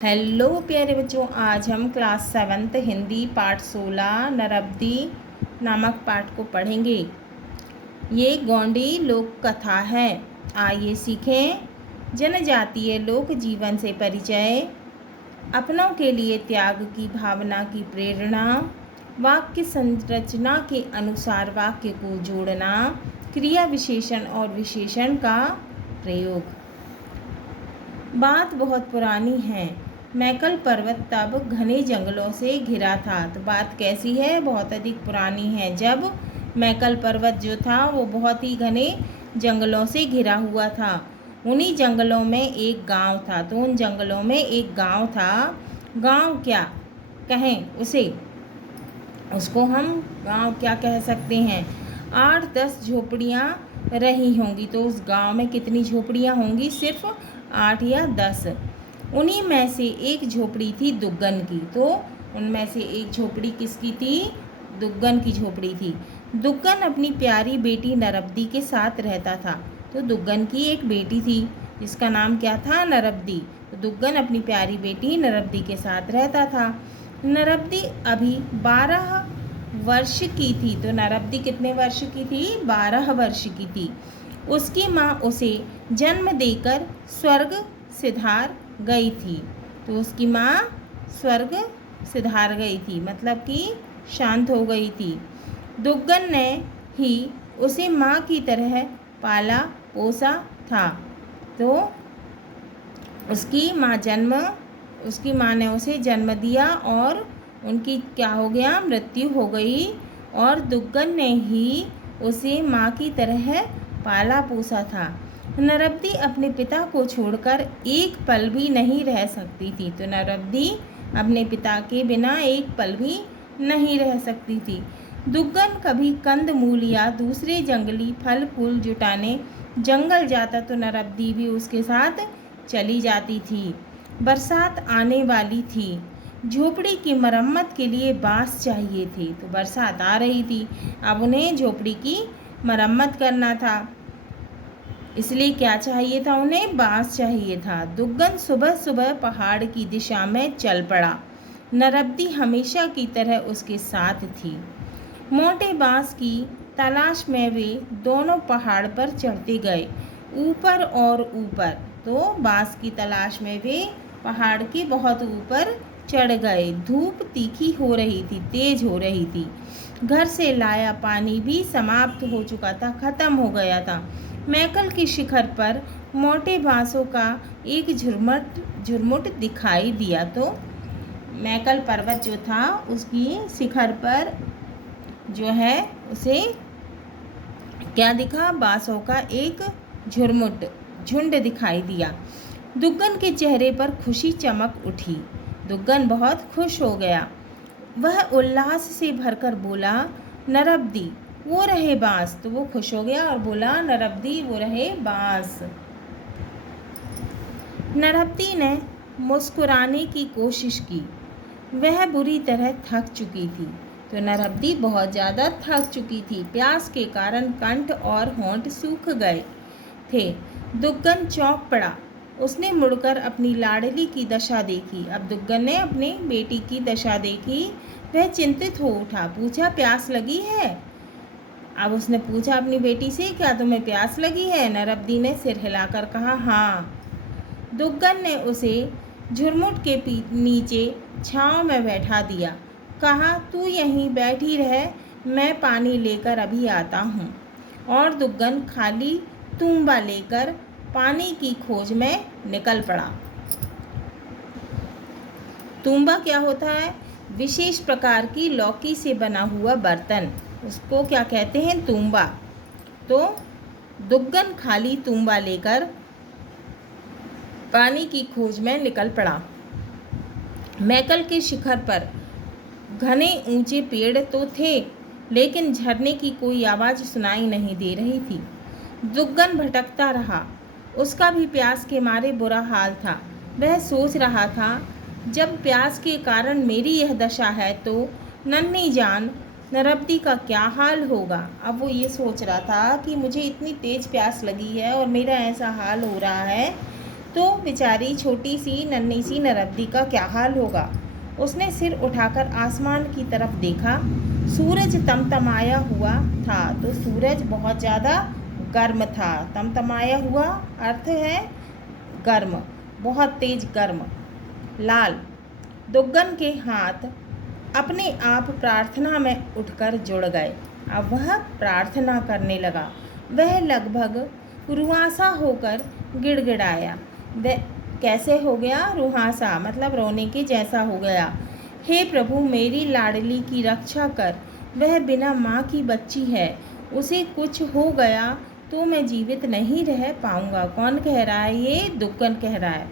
Hello प्यारे बच्चों, आज हम क्लास 7 हिंदी पाठ 16 नरब्दी नामक पाठ को पढ़ेंगे। ये गोंडी लोक कथा है। आइए सीखें जनजातीय लोक जीवन से परिचय, अपनों के लिए त्याग की भावना की प्रेरणा, वाक्य संरचना के अनुसार वाक्य को जोड़ना, क्रिया विशेषण और विशेषण का प्रयोग। बात बहुत पुरानी है। मैकल पर्वत तब घने जंगलों से घिरा था। तो बात कैसी है? बहुत अधिक पुरानी है। जब मैकल पर्वत जो था वो बहुत ही घने जंगलों से घिरा हुआ था। उन्हीं जंगलों में एक गांव था। तो उन जंगलों में एक गांव था। गांव क्या कहें उसे? उसको हम गांव क्या कह सकते हैं? 8-10 झोपड़ियाँ रही होंगी। तो उस गांव में कितनी झोपड़ियाँ होंगी? सिर्फ 8 या 10। उन्हीं में से एक झोपड़ी थी दुग्गन की। तो उनमें से एक झोपड़ी किसकी थी? दुग्गन की झोपड़ी थी। दुग्गन अपनी प्यारी बेटी नरब्दी के साथ रहता था। तो दुग्गन की एक बेटी थी जिसका नाम क्या था? नरब्दी। तो दुग्गन अपनी प्यारी बेटी नरब्दी के साथ रहता था। नरब्दी अभी 12 वर्ष की थी। तो नरब्दी कितने वर्ष की थी? 12 वर्ष की थी। उसकी माँ उसे जन्म देकर स्वर्ग सिधार गई थी। तो उसकी माँ स्वर्ग सिधार गई थी, मतलब कि शांत हो गई थी। दुग्गन ने ही उसे माँ की तरह पाला पोसा था। तो उसकी माँ ने उसे जन्म दिया और उनकी क्या हो गया? मृत्यु हो गई। और दुग्गन ने ही उसे माँ की तरह पाला पोसा था। नरब्दी अपने पिता को छोड़कर एक पल भी नहीं रह सकती थी। तो नरब्दी अपने पिता के बिना एक पल भी नहीं रह सकती थी। दुग्गन कभी कंद मूल या दूसरे जंगली फल फूल जुटाने जंगल जाता तो नरब्दी भी उसके साथ चली जाती थी। बरसात आने वाली थी। झोपड़ी की मरम्मत के लिए बांस चाहिए थे। तो बरसात आ रही थी, अब उन्हें झोपड़ी की मरम्मत करना था, इसलिए क्या चाहिए था? उन्हें बांस चाहिए था। दुग्गन सुबह सुबह पहाड़ की दिशा में चल पड़ा। नरब्दी हमेशा की तरह उसके साथ थी। मोटे बांस की तलाश में वे दोनों पहाड़ पर चढ़ते गए, ऊपर और ऊपर। तो बांस की तलाश में वे पहाड़ के बहुत ऊपर चढ़ गए। धूप तीखी हो रही थी, तेज हो रही थी। घर से लाया पानी भी समाप्त हो चुका था, खत्म हो गया था। मैकल की शिखर पर मोटे बांसों का एक झुरमुट दिखाई दिया। तो मैकल पर्वत जो था उसकी शिखर पर जो है उसे क्या दिखा? बांसों का एक झुंड दिखाई दिया। दुग्गन के चेहरे पर खुशी चमक उठी। दुग्गन बहुत खुश हो गया। वह उल्लास से भरकर बोला, नरब्दी वो रहे बांस। तो वो खुश हो गया और बोला, नरब्दी वो रहे बांस। नरब्दी ने मुस्कुराने की कोशिश की। वह बुरी तरह थक चुकी थी। तो नरब्दी बहुत ज़्यादा थक चुकी थी। प्यास के कारण कंठ और होंठ सूख गए थे। दुग्गन चौंक पड़ा। उसने मुड़कर अपनी लाडली की दशा देखी। अब दुग्गन ने अपनी बेटी की दशा देखी। वह चिंतित हो उठा। पूछा, प्यास लगी है? अब उसने पूछा अपनी बेटी से, क्या तुम्हें प्यास लगी है? नरब्दी ने सिर हिलाकर कहा, हाँ। दुग्गन ने उसे झुरमुट के नीचे छांव में बैठा दिया। कहा, तू यहीं बैठी रह, मैं पानी लेकर अभी आता हूँ। और दुग्गन खाली तूंबा लेकर पानी की खोज में निकल पड़ा। तूंबा क्या होता है? विशेष प्रकार की लौकी से बना हुआ बर्तन, उसको क्या कहते हैं? तूंबा। तो दुग्गन खाली तूंबा लेकर पानी की खोज में निकल पड़ा। मैकल के शिखर पर घने ऊंचे पेड़ तो थे, लेकिन झरने की कोई आवाज़ सुनाई नहीं दे रही थी। दुग्गन भटकता रहा। उसका भी प्यास के मारे बुरा हाल था। वह सोच रहा था, जब प्यास के कारण मेरी यह दशा है तो नन्ही जान नरब्दी का क्या हाल होगा। अब वो ये सोच रहा था कि मुझे इतनी तेज प्यास लगी है और मेरा ऐसा हाल हो रहा है, तो बेचारी छोटी सी नन्ही सी नरब्दी का क्या हाल होगा। उसने सिर उठाकर आसमान की तरफ देखा। सूरज तमतमाया हुआ था। तो सूरज बहुत ज़्यादा गर्म था। तमतमाया हुआ अर्थ है गर्म, बहुत तेज गर्म, लाल। दुग्गन के हाथ अपने आप प्रार्थना में उठकर जुड़ गए। अब वह प्रार्थना करने लगा। वह लगभग रुआंसा होकर गिड़गिड़ाया। वह कैसे हो गया? रुहासा मतलब रोने के जैसा हो गया। हे प्रभु, मेरी लाडली की रक्षा कर। वह बिना माँ की बच्ची है। उसे कुछ हो गया तो मैं जीवित नहीं रह पाऊँगा। कौन कह रहा है? ये दुग्गन कह रहा है।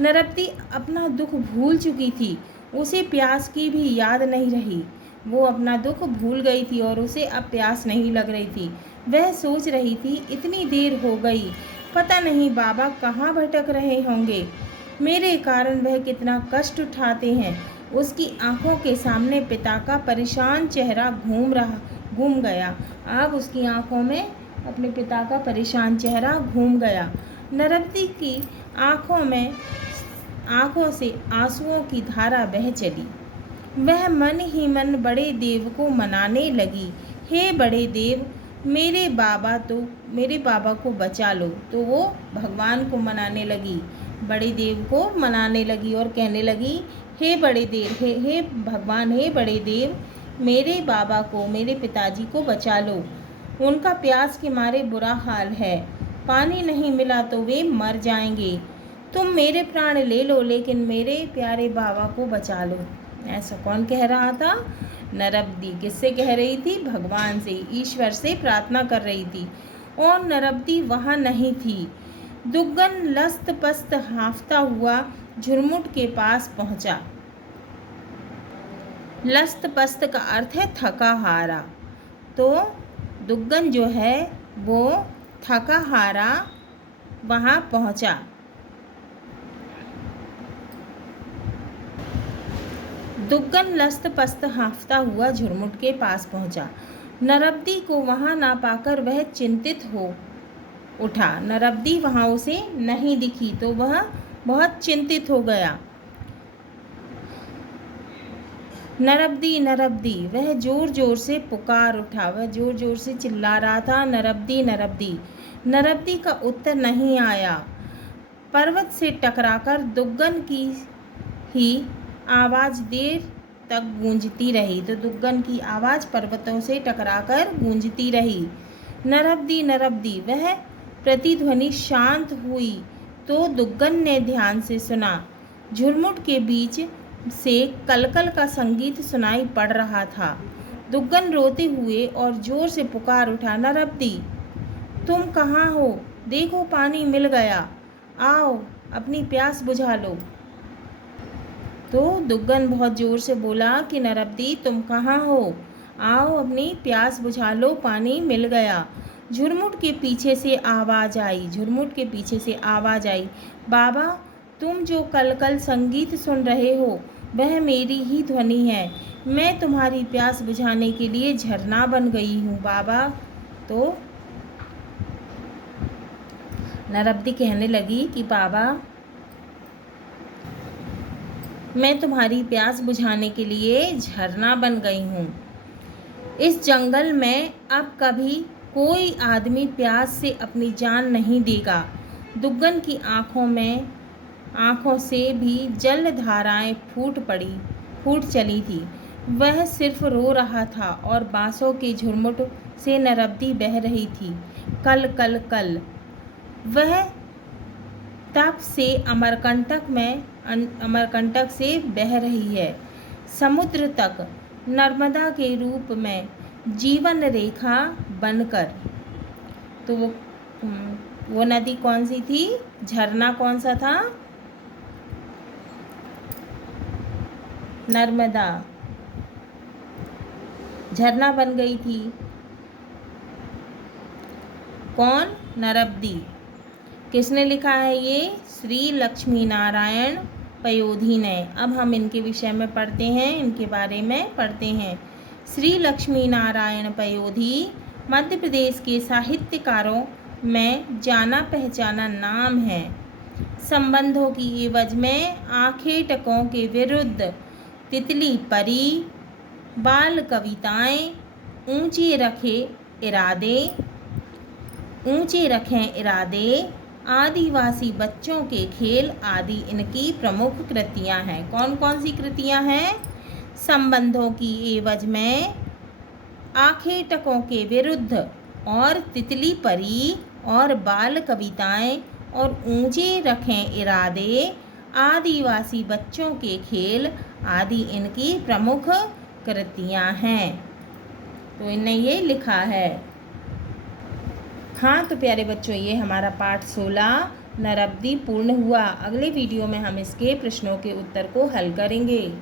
नरब्दी अपना दुख भूल चुकी थी। उसे प्यास की भी याद नहीं रही। वो अपना दुख भूल गई थी और उसे अब प्यास नहीं लग रही थी। वह सोच रही थी, इतनी देर हो गई, पता नहीं बाबा कहाँ भटक रहे होंगे। मेरे कारण वह कितना कष्ट उठाते हैं। उसकी आंखों के सामने पिता का परेशान चेहरा घूम गया। अब उसकी आंखों में अपने पिता का परेशान चेहरा घूम गया। नरब्दी की आंखों से आंसुओं की धारा बह चली। वह मन ही मन बड़े देव को मनाने लगी। हे बड़े देव, मेरे बाबा को बचा लो। तो वो भगवान को मनाने लगी, बड़े देव को मनाने लगी और कहने लगी, हे बड़े देव, हे भगवान, हे बड़े देव, मेरे बाबा को, मेरे पिताजी को बचा लो। उनका प्यास के मारे बुरा हाल है। पानी नहीं मिला तो वे मर जाएंगे। तुम मेरे प्राण ले लो, लेकिन मेरे प्यारे बाबा को बचा लो। ऐसा कौन कह रहा था? नरब्दी। किससे कह रही थी? भगवान से, ईश्वर से प्रार्थना कर रही थी। और नरब्दी वहाँ नहीं थी। दुग्गन लस्त पस्त हांफता हुआ झुरमुट के पास पहुँचा। लस्त पस्त का अर्थ है थका हारा। तो दुग्गन जो है वो थका हारा वहाँ पहुँचा। दुग्गन लस्त पस्त हांफता हुआ झुरमुट के पास पहुँचा। नरब्दी को वहाँ ना पाकर वह चिंतित हो उठा। नरब्दी वहाँ उसे नहीं दिखी तो वह बहुत चिंतित हो गया। नरब्दी, नरब्दी, वह जोर जोर से पुकार उठा। वह जोर जोर से चिल्ला रहा था, नरब्दी, नरब्दी। नरब्दी का उत्तर नहीं आया। पर्वत से टकराकर दुग्गन की ही आवाज़ देर तक गूंजती रही। तो दुग्गन की आवाज़ पर्वतों से टकराकर गूंजती रही। नरब्दी, नरब्दी। वह प्रतिध्वनि शांत हुई तो दुग्गन ने ध्यान से सुना। झुरमुट के बीच से कलकल का संगीत सुनाई पड़ रहा था। दुग्गन रोते हुए और जोर से पुकार उठा, नरब्दी, तुम कहाँ हो? देखो, पानी मिल गया। आओ, अपनी प्यास बुझा लो। तो दुग्गन बहुत जोर से बोला कि नरब्दी, तुम कहाँ हो? आओ, अपनी प्यास बुझा लो, पानी मिल गया। झुरमुट के पीछे से आवाज़ आई। झुरमुट के पीछे से आवाज़ आई, बाबा, तुम जो कलकल संगीत सुन रहे हो वह मेरी ही ध्वनि है। मैं तुम्हारी प्यास बुझाने के लिए झरना बन गई हूँ बाबा। तो नरब्दी कहने लगी कि बाबा, मैं तुम्हारी प्यास बुझाने के लिए झरना बन गई हूँ। इस जंगल में अब कभी कोई आदमी प्यास से अपनी जान नहीं देगा। दुग्गन की आँखों से भी जल धाराएं फूट चली थी। वह सिर्फ रो रहा था और बांसों के झुरमुट से नरब्दी बह रही थी। कल कल कल। वह तप से अमरकंटक से बह रही है, समुद्र तक, नर्मदा के रूप में, जीवन रेखा बनकर। तो वो नदी कौन सी थी? झरना कौन सा था? नर्मदा। झरना बन गई थी। कौन? नरब्दी। किसने लिखा है ये? श्री लक्ष्मी नारायण पयोधी ने। अब हम इनके विषय में पढ़ते हैं, इनके बारे में पढ़ते हैं। श्री लक्ष्मी नारायण पयोधी मध्य प्रदेश के साहित्यकारों में जाना पहचाना नाम है। संबंधों की एवज में आखेटकों के विरुद्ध तितली परी, बाल कविताएं, ऊंचे रखें इरादे, आदिवासी बच्चों के खेल आदि इनकी प्रमुख कृतियां हैं। कौन कौन सी कृतियां हैं? संबंधों की एवज में, आखेटकों के विरुद्ध, और तितली परी, और बाल कविताएं, और ऊंचे रखें इरादे, आदिवासी बच्चों के खेल आदि इनकी प्रमुख कृतियां हैं। तो इनने ये लिखा है। हाँ तो प्यारे बच्चों, ये हमारा पाठ 16 नरब्दी पूर्ण हुआ। अगले वीडियो में हम इसके प्रश्नों के उत्तर को हल करेंगे।